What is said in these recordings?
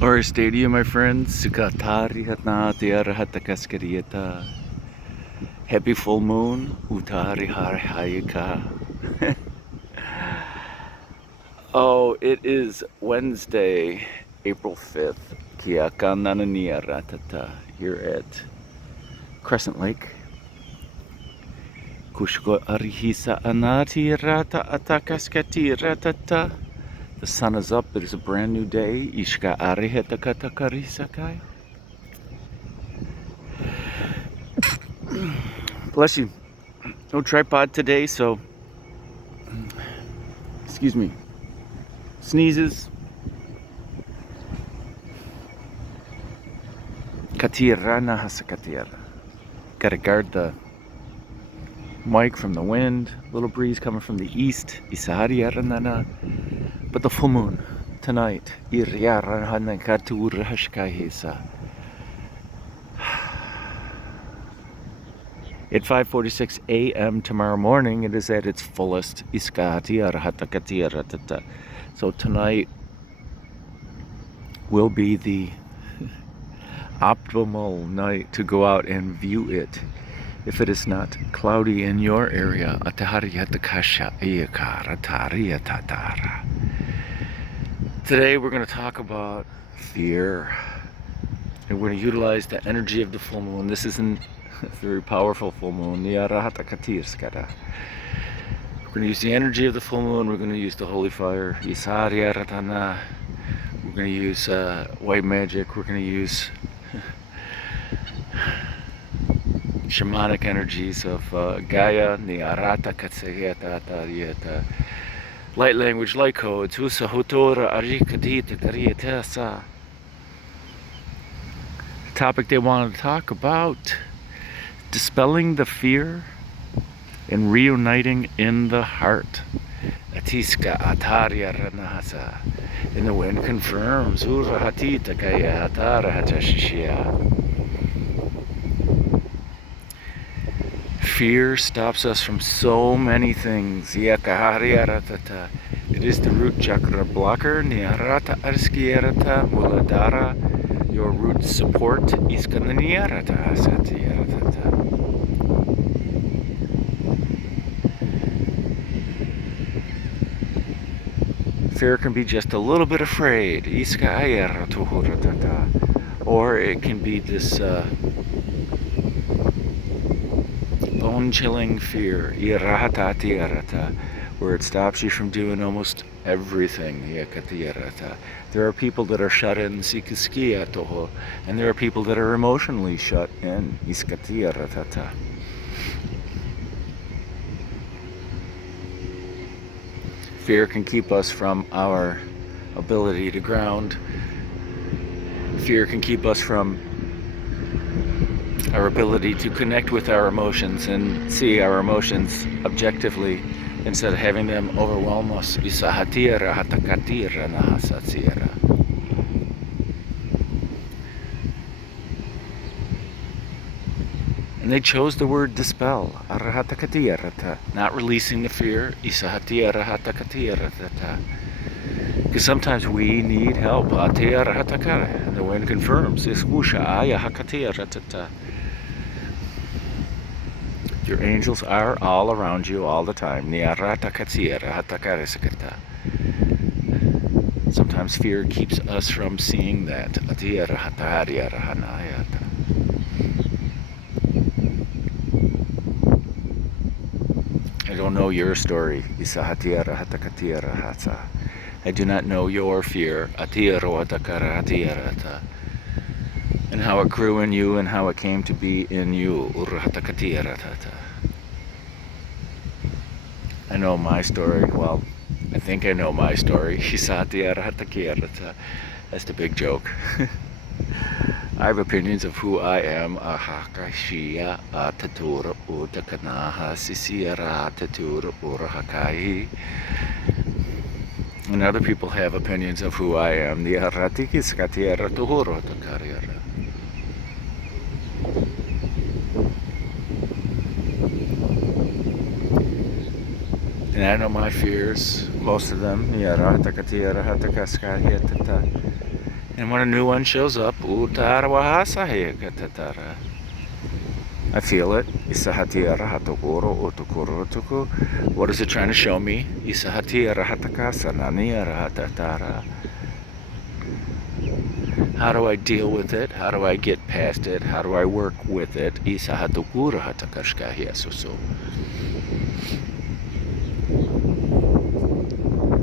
Or Stadium, my friends. Sukatari hatna tiara hatakaskarieta. Happy full moon. Utari harihayika. Oh, it is Wednesday, April 5th. Kiakananania ratata. Here at Crescent Lake. Kushko arihisa anati rata atakaskati ratata. The sun is up. It is a brand new day. Ishka arihetakatakariskai. Bless you. No tripod today, so excuse me. Sneezes. Katirana hasakatira. Gotta guard the mic from the wind. Little breeze coming from the east. Isahariyaranana. But the full moon tonight. Iryaranhanakaturahashkaihisa. At 5:46 a.m. tomorrow morning, it is at its fullest. So tonight will be the optimal night to go out and view it. If it is not cloudy in your area. Today we're going to talk about fear. And we're going to utilize the energy of the full moon. This isn't a very powerful full moon. We're going to use the energy of the full moon. We're going to use the holy fire. We're going to use white magic. We're going to use shamanic energies of Gaia, light language, light codes. The topic they wanted to talk about: dispelling the fear and reuniting in the heart. Atiska ataria ranasa. And the wind confirms. Urahatita kaya hatara hatashishia. Fear stops us from so many things. It is the root chakra blocker. Niarata arskierata muladara. Your root support. Iskananiarata asatiyarata. Fear can be just a little bit afraid. Or it can be this bone-chilling fear, where it stops you from doing almost everything. There are people that are shut in, and there are people that are emotionally shut in. Fear can keep us from our ability to ground. Fear can keep us from our ability to connect with our emotions and see our emotions objectively instead of having them overwhelm us. And they chose the word dispel, not releasing the fear. Because sometimes we need help. And the wind confirms. Your angels are all around you all the time. Sometimes fear keeps us from seeing that. I don't know your story. I do not know your fear. And how it grew in you and how it came to be in you. I know my story. Well, I think I know my story. That's the big joke. I have opinions of who I am. And other people have opinions of who I am. And I know my fears, most of them. And when a new one shows up, I feel it. What is it trying to show me? How do I deal with it? How do I get past it? How do I work with it?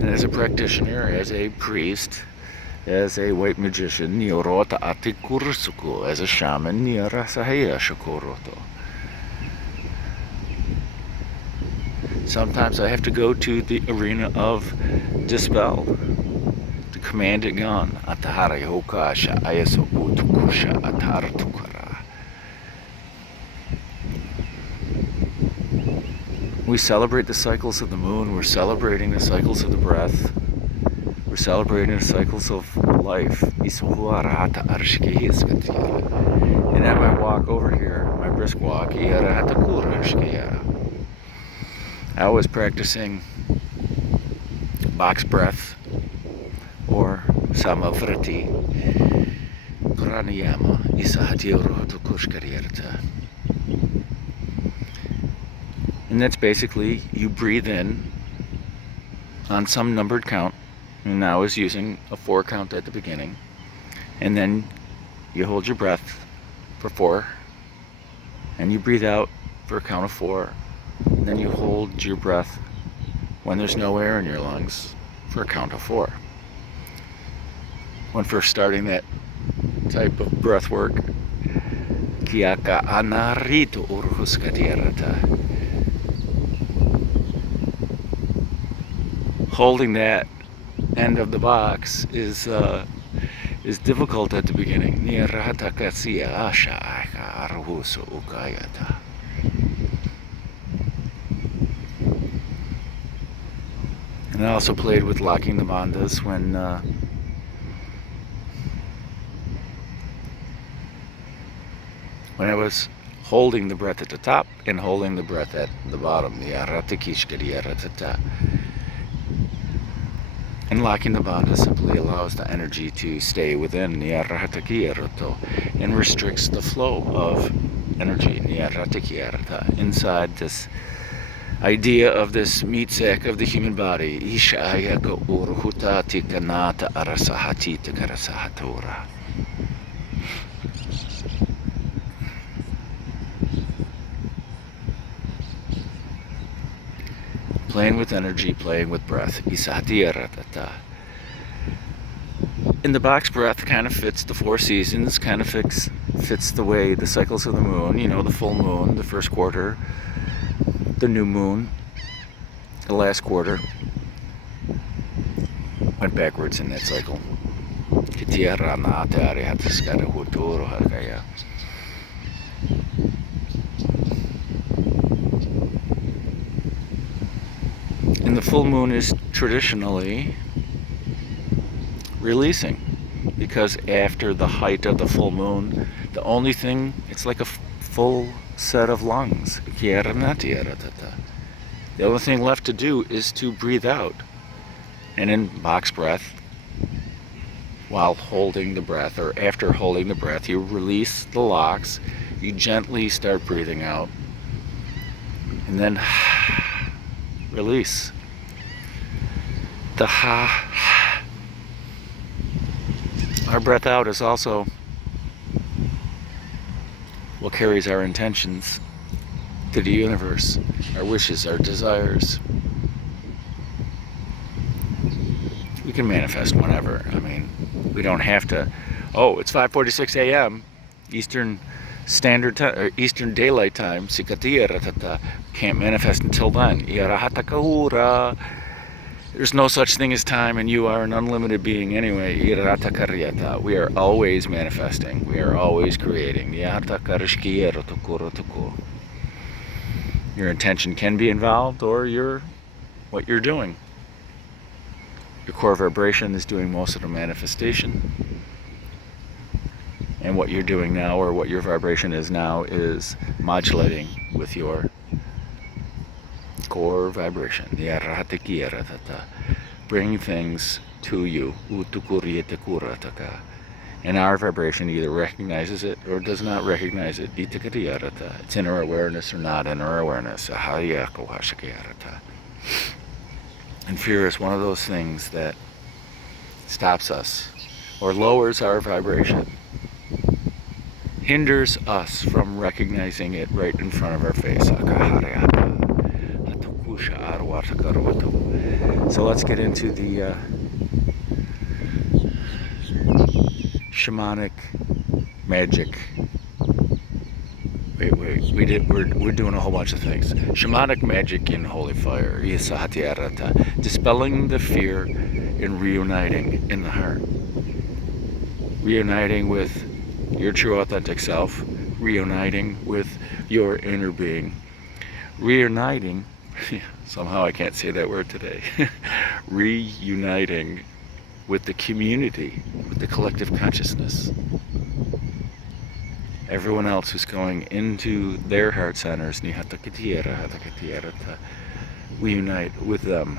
And as a practitioner, as a priest, as a white magician, as a shaman, sometimes I have to go to the arena of Dispel to command it gone. We celebrate the cycles of the moon, we're celebrating the cycles of the breath, we're celebrating the cycles of life. And at my walk over here, my brisk walk, I was practicing box breath or samavrati pranayama and that's basically you breathe in on some numbered count, and I was using a 4 count at the beginning, and then you hold your breath for 4 and you breathe out for a count of 4, and then you hold your breath when there's no air in your lungs for a count of 4. When first starting that type of breath work, holding that end of the box is difficult at the beginning. And I also played with locking the bandhas when I was holding the breath at the top and holding the breath at the bottom. And locking the bandha simply allows the energy to stay within and restricts the flow of energy inside this idea of this meat sack of the human body. Playing with energy, playing with breath. And the box breath kind of fits the 4 seasons, kind of fits the way the cycles of the moon, the full moon, the first quarter, the new moon, the last quarter. Went backwards in that cycle. And the full moon is traditionally releasing, because after the height of the full moon, the only thing, it's like a full set of lungs. The only thing left to do is to breathe out. And in box breath, while holding the breath, or after holding the breath, you release the locks, you gently start breathing out, and then release. The our breath out is also what carries our intentions to the universe, our wishes, our desires. We can manifest whenever. I mean, we don't have to, it's 5:46 a.m. Eastern Standard Time, or Eastern Daylight Time. Can't manifest until then. There's no such thing as time, and you are an unlimited being anyway. We are always manifesting. We are always creating. Your intention can be involved, or what you're doing. Your core vibration is doing most of the manifestation. And what you're doing now, or what your vibration is now, is modulating with your core vibration. Bring things to you. And our vibration either recognizes it or does not recognize it. It's in our awareness or not in our awareness. And fear is one of those things that stops us or lowers our vibration, hinders us from recognizing it right in front of our face. So let's get into the shamanic magic. We're doing a whole bunch of things. Shamanic magic in holy fire. Dispelling the fear and reuniting in the heart. Reuniting with your true authentic self. Reuniting with your inner being. Reuniting, somehow I can't say that word today. Reuniting with the community, with the collective consciousness. Everyone else who's going into their heart centers, we unite with them.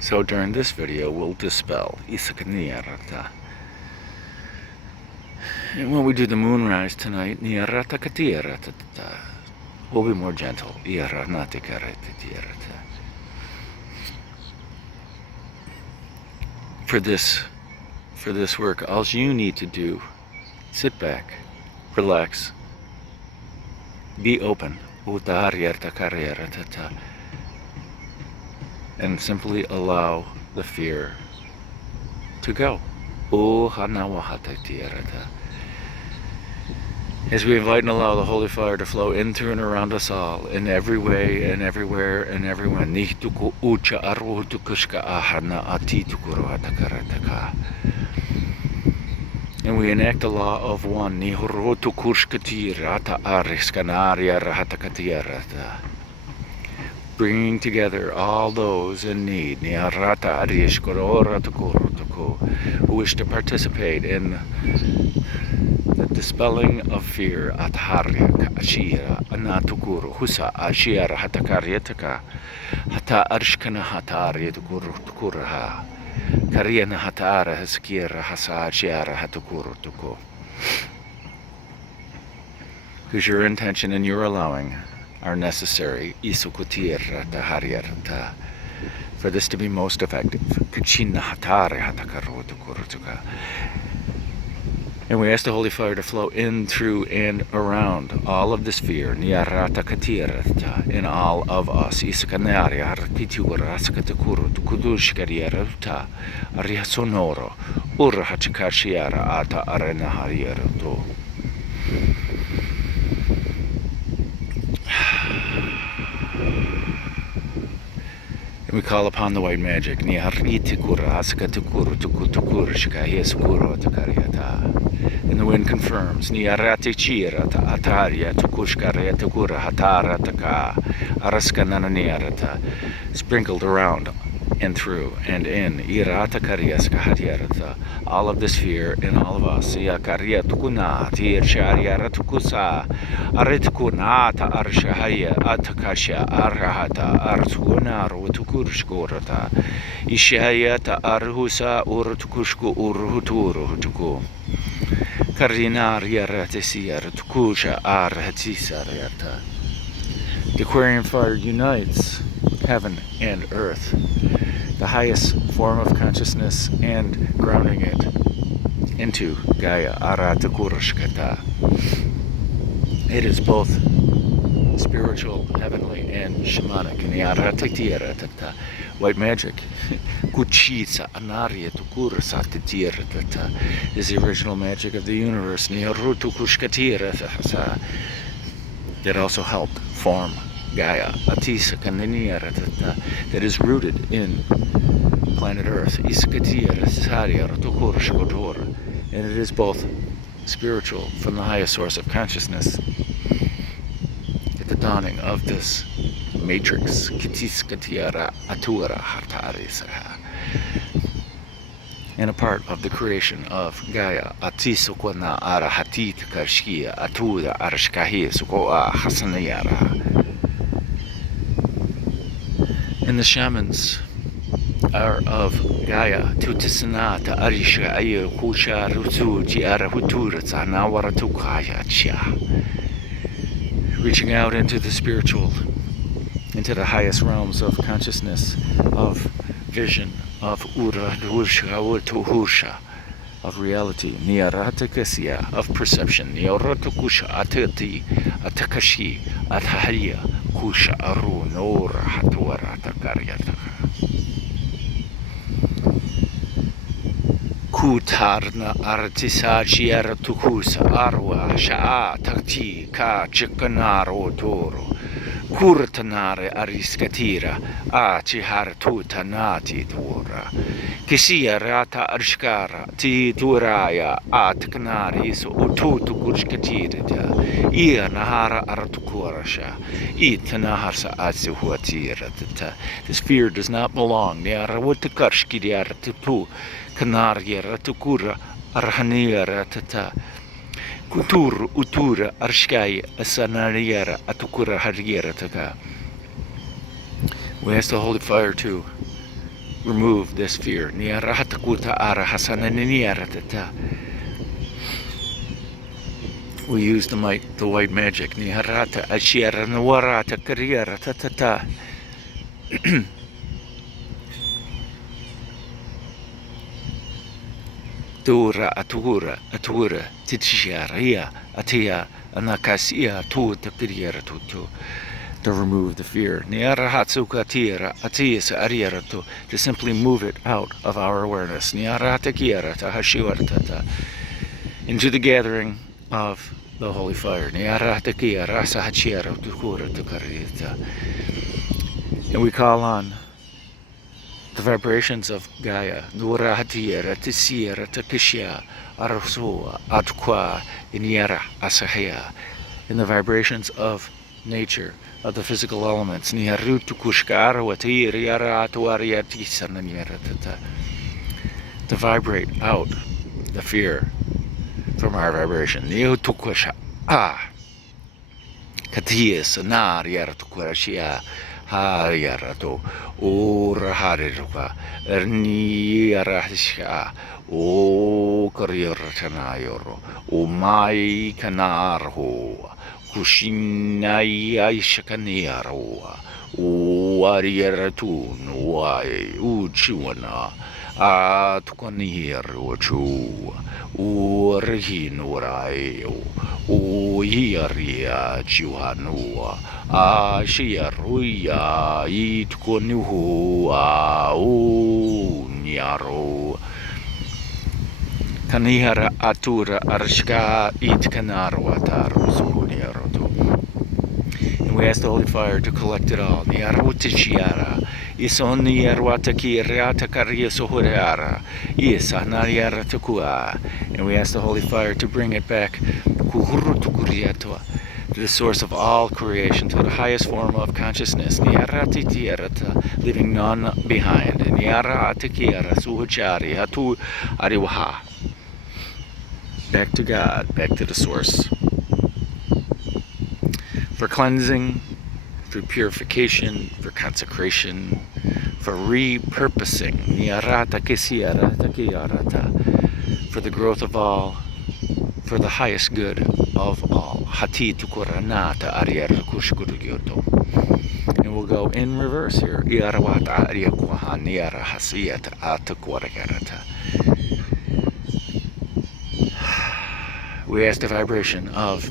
So during this video, we'll dispel. And when we do the moonrise tonight, we'll be more gentle. For this work, all you need to do, sit back, relax, be open, and simply allow the fear to go. As we invite and allow the holy fire to flow in, through, and around us all, in every way, and everywhere, and everyone. And we enact the law of one. Bringing together all those in need who wish to participate in the dispelling of fear. Because your intention and your allowing are necessary for this to be most effective. And we ask the holy fire to flow in, through, and around all of this fear in all of us. And we call upon the white magic. And the wind confirms. Sprinkled around and through and in. All of this fear in all of us. The Aquarian fire unites heaven and earth, the highest form of consciousness, and grounding it into Gaia. It is both spiritual, heavenly, and shamanic. White magic is the original magic of the universe. That also helped form Gaia, that is rooted in planet Earth. And it is both spiritual, from the highest source of consciousness, at the dawning of this matrix, and a part of the creation of Gaia. And the shamans are of Gaia, Tutisanata, Arisha, Aya, Husha, Rutu, Jiara, Hutura, Zanawara, Tukaya, Chia. Reaching out into the spiritual, into the highest realms of consciousness, of vision, of Ura, Dursha, Utuhusha, of reality, Niaratakasya, of perception, Niorotukusha, Atati, Atakashi, Atahaya, Kusha, Aru, Nora, Hatuara, Takaryataka. Kutarna artisa chiara tukusa arwa shaa takti ka chikanaro toro kurtanare ariskatira a chihar tutanati tura kisia rata arshkara ti turaya a taknari so ututu kurshkatirita ia nahara artukurasha itanaharsa atsuhuatira. This fear does not belong. Niara wutakarshkiriara tupu Kanariera tukura arhaniera tata kutur utura arshkai asanariera atukura hariera taka. We ask the Holy Fire to remove this fear. Niara hatakuta ara hasananiera tata. We use the might, the white magic. Niharata ashiera nawarata kariera tatata. Tura atura tichiaria atia anakasia tu takiriera tutu, to remove the fear. Niara hatsuka tira atias ariera to simply move it out of our awareness. Niara takiera tahashiwartata, into the gathering of the holy fire. Niara takiera sahachiera tukura tukarita. And we call on the vibrations of Gaia, Nura Hatiera, Tisiera, Takishia, Arasua, Atukwa, Inyara, Asahaya, in the vibrations of nature, of the physical elements, Niharutu Kushkara, Watiri, Yara, Atuaria, Tisananyara, to vibrate out the fear from our vibration. Niutukusha, Katias, Nar, Yaratukurashia, Hariarato, O Rahariruka, Erni Arashka, O Kariratanayor, O Mai Kanarho, Kushinai Aishakaniaro, O Ariaratun, Wai, Uchuana, Atukanir, Uchu, O Rehinurai, O Yaria Chuhanua, Shiaruya, Itkonuhua, O Niaro. Kanihara Atura Arshka Itkanarwataru Suhuniaroto. And we ask the Holy Fire to collect it all. Niarutichiara, Isoni Arwataki Riatakaria Sohuriara, Isanariara Tukua. And we ask the Holy Fire to bring it back Kuhurutukuriatwa, to the source of all creation, to the highest form of consciousness, leaving none behind. Back to God, back to the source. For cleansing, for purification, for consecration, for repurposing, for the growth of all, for the highest good of all. And we'll go in reverse here. We ask the vibration of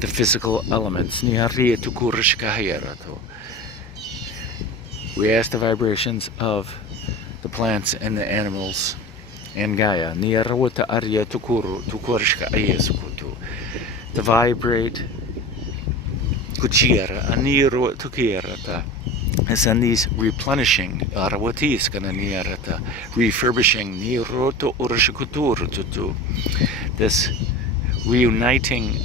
the physical elements. We ask the vibrations of the plants and the animals and Gaia. To vibrate Kuchira, Aniro Tukirata, and send these replenishing refurbishing Niroto Urashikutur, this reuniting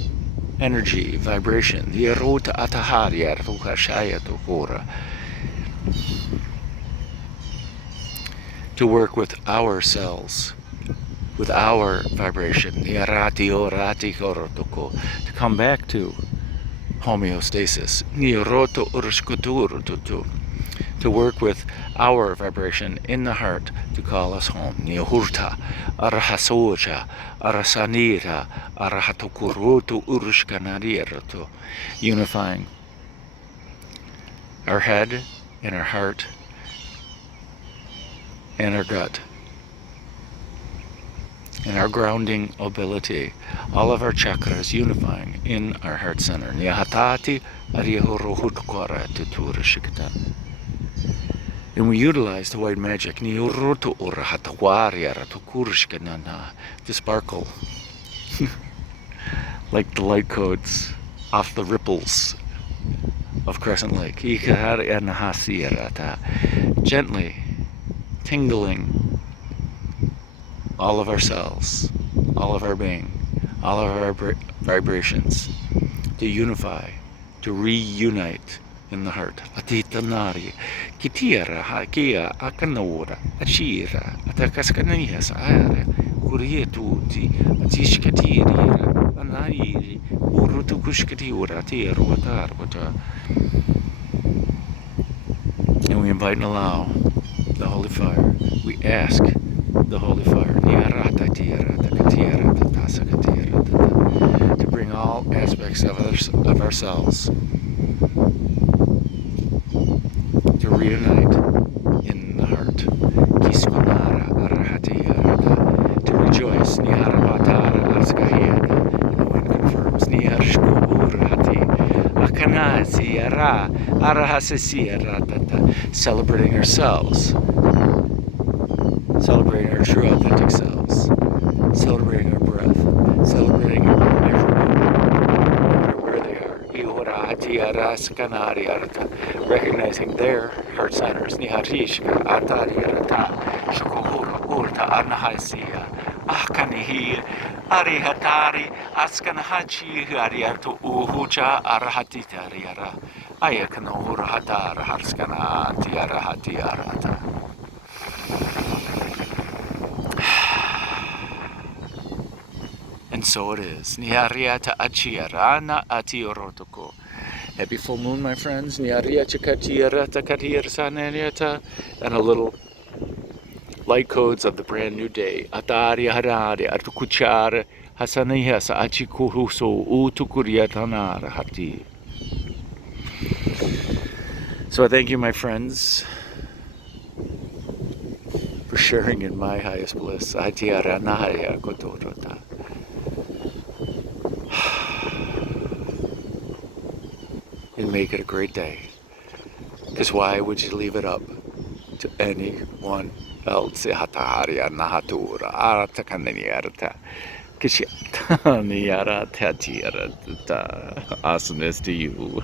energy, vibration, Nirota Ataharia Tukashaya Tukura, to work with our cells, with our vibration, to come back to homeostasis, to work with our vibration in the heart to call us home. Nihurta, Arahasoja, Arasanira, Arahatokurutu Urushkanarirato, unifying our head and our heart and our gut and our grounding ability, all of our chakras unifying in our heart center. Nihatati Arihoruhutkwara Tuturashikta. And we utilize the white magic to sparkle like the light codes off the ripples of Crescent Lake. Gently tingling all of our cells, all of our being, all of our vibrations to unify, to reunite in the heart. Atitanari, Kitira, Hakia, Akanora, Achira, Atakaskanias, Are, Kurietuti, Atishkatiri, Anairi, Urutukushkatiura, Tiruatarbata. And we invite and allow the holy fire. We ask the holy fire to bring all aspects of ourselves to reunite in the heart. To rejoice. And the wind confirms. Celebrating ourselves. Celebrating our true authentic selves. Celebrating our breath. Celebrating everyone, no matter where they are. Recognizing their heart centers. Arihatari, Askanahachi, Ariato Uhucha, Arahatitariara, Ayakanohurahatar, Harskana, Tiarahatiarata. And so it is. Niariata Achiarana Atiorotoko. Happy full moon, my friends. Niariata Katiarata Katiarsananiata. And a little light codes of the brand new day. Atari Harari Atukuchar Hasanihasa Achikuhuso Utukuriatanara Hati. So I thank you, my friends, for sharing in my highest bliss. Atiaranaya Kotorota. And make it a great day. Because why would you leave it up to anyone else? Awesomeness to you.